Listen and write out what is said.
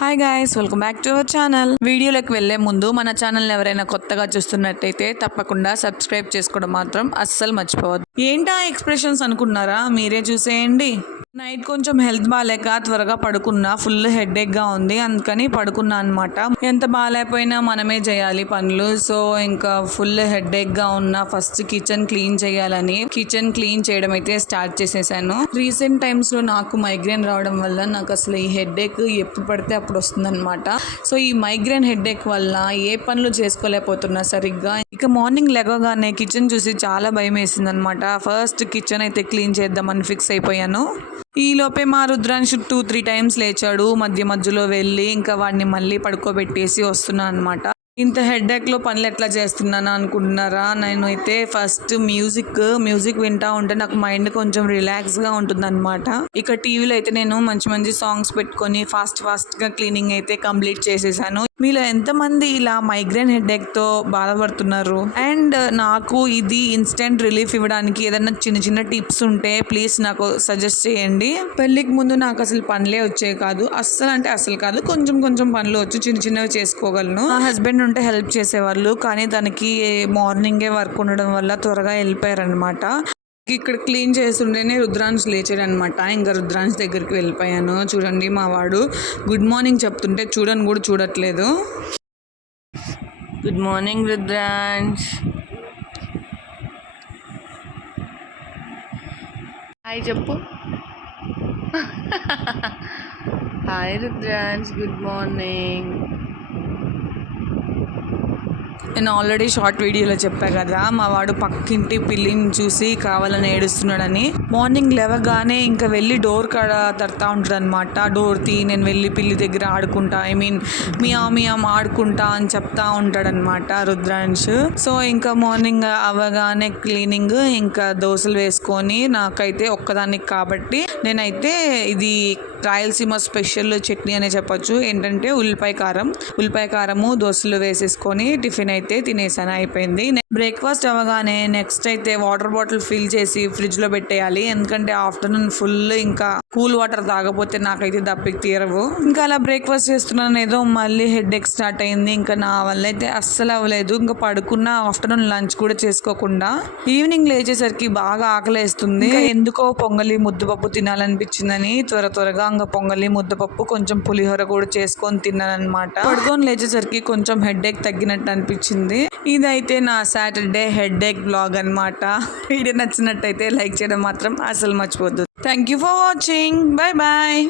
Hi guys, welcome back to our channel. వీడియోలోకి వెళ్లే ముందు మన ఛానల్ ఎవరైనా కొత్తగా చూస్తున్నట్టయితే తప్పకుండా సబ్స్క్రైబ్ చేసుకోవడం మాత్రం అస్సలు మర్చిపోవద్దు. ఏంటా ఎక్స్ప్రెషన్స్ అనుకున్నారా? మీరే చూసేయండి. నైట్ కొంచెం హెల్త్ బాగాలేక త్వరగా పడుకున్నా. ఫుల్ హెడేక్గా ఉంది, అందుకని పడుకున్నా అనమాట. ఎంత బాగాలేకపోయినా మనమే చేయాలి పనులు. సో ఇంకా ఫుల్ హెడేక్గా ఉన్నా. ఫస్ట్ కిచెన్ క్లీన్ చేయాలని కిచెన్ క్లీన్ చేయడం అయితే స్టార్ట్ చేసేసాను. రీసెంట్ టైమ్స్లో నాకు మైగ్రేన్ రావడం వల్ల నాకు అసలు ఈ హెడేక్ ఎప్పుడు పడితే అప్పుడు వస్తుందన్నమాట. సో ఈ మైగ్రేన్ హెడేక్ వల్ల ఏ పనులు చేసుకోలేకపోతున్నా సరిగ్గా. ఇక మార్నింగ్ లెగగానే కిచెన్ చూసి చాలా భయం వేసింది అనమాట. ఫస్ట్ కిచెన్ అయితే క్లీన్ చేద్దామని ఫిక్స్ అయిపోయాను. ఈ లోపే మా రుద్రాంశ్ 2-3 టైమ్స్ లేచాడు. మధ్యలో వెళ్ళి ఇంకా వాడిని మళ్ళీ పడుకోబెట్టేసి వస్తున్నాను అనమాట. ఇంత హెడేక్లో పనులు ఎట్లా చేస్తున్నాను అనుకుంటున్నారా? నేను అయితే ఫస్ట్ మ్యూజిక్ వింటా ఉంటే నాకు మైండ్ కొంచెం రిలాక్స్గా ఉంటుందన్నమాట. ఇక టీవీలో అయితే నేను మంచి సాంగ్స్ పెట్టుకొని ఫాస్ట్గా క్లీనింగ్ అయితే కంప్లీట్ చేసేసాను. మీలో ఎంతమంది ఇలా మైగ్రేన్ హెడేక్తో బాధపడుతున్నారు? అండ్ నాకు ఇది ఇన్స్టెంట్ రిలీఫ్ ఇవ్వడానికి ఏదైనా చిన్న టిప్స్ ఉంటే ప్లీజ్ నాకు సజెస్ట్ చేయండి. పెళ్ళికి ముందు నాకు అసలు పనులే వచ్చేవి కాదు. అస్సలు కాదు. కొంచెం పనులు వచ్చు, చిన్నవి చేసుకోగలను. మా హస్బెండ్ ఉంటే హెల్ప్ చేసేవాళ్ళు, కానీ దానికి మార్నింగే వర్క్ ఉండడం వల్ల త్వరగా వెళ్ళిపోయారనమాట. ఇక్కడ క్లీన్ చేస్తుంటేనే రుద్రాంశ్ లేచాడు అనమాట. ఇంకా రుద్రాంశ్ దగ్గరికి వెళ్ళిపోయాను. చూడండి, మా వాడు గుడ్ మార్నింగ్ చెప్తుంటే చూడని కూడా చూడట్లేదు. Good morning Rudransh. హాయ్ చెప్పు. Hi Rudransh, good morning. నేను ఆల్రెడీ షార్ట్ వీడియోలో చెప్పా కదా, మా వాడు పక్కింటి పిల్లిని చూసి కావాలని ఏడుస్తున్నాడని. మార్నింగ్ లేవగానే ఇంకా వెళ్ళి డోర్ కాడ తడతా ఉంటాడు అనమాట. డోర్ తీ, నేను వెళ్ళి పిల్లి దగ్గర ఆడుకుంటా, మియామ్ ఆడుకుంటా అని చెప్తా ఉంటాడనమాట రుద్రాంశ్. సో ఇంకా మార్నింగ్ అవ్వగానే క్లీనింగ్, ఇంకా దోశలు వేసుకొని, నాకైతే ఒక్కదానికి కాబట్టి నేనైతే ఇది రాయలసీమ స్పెషల్ చట్నీ అనే చెప్పొచ్చు. ఏంటంటే ఉల్లిపాయ కారము దోశలు వేసేసుకొని టిఫిన్ అయితే తినేసాను, అయిపోయింది. బ్రేక్ఫాస్ట్ అవ్వగానే నెక్స్ట్ అయితే వాటర్ బాటిల్ ఫిల్ చేసి ఫ్రిడ్జ్ లో పెట్టేయాలి. ఎందుకంటే ఆఫ్టర్నూన్ ఫుల్ ఇంకా కూల్ వాటర్ తాగపోతే నాకైతే దప్పికి తీరవు. ఇంకా అలా బ్రేక్ఫాస్ట్ చేస్తున్నాను, ఏదో మళ్ళీ హెడేక్ స్టార్ట్ అయింది. ఇంకా నా వల్ల అయితే అస్సలు అవ్వలేదు. ఇంకా పడుకున్న ఆఫ్టర్నూన్ లంచ్ కూడా చేసుకోకుండా ఈవినింగ్ లేచేసరికి బాగా ఆకలేస్తుంది. ఎందుకో పొంగలి ముద్దపప్పు తినాలనిపించిందని త్వరగా ఇంకా పొంగలి ముద్దపప్పు కొంచెం పులిహోర కూడా చేసుకొని తిన్నాను అనమాట. పడుకొని లేచేసరికి కొంచెం హెడేక్ తగ్గినట్టు అనిపించింది. ఇదైతే నా సాటర్డే హెడేక్ బ్లాగ్ అనమాట. వీడియో నచ్చినట్టయితే లైక్ చేయడం మాత్రం అసలు మర్చిపోద్దు. Thank you for watching. Bye bye.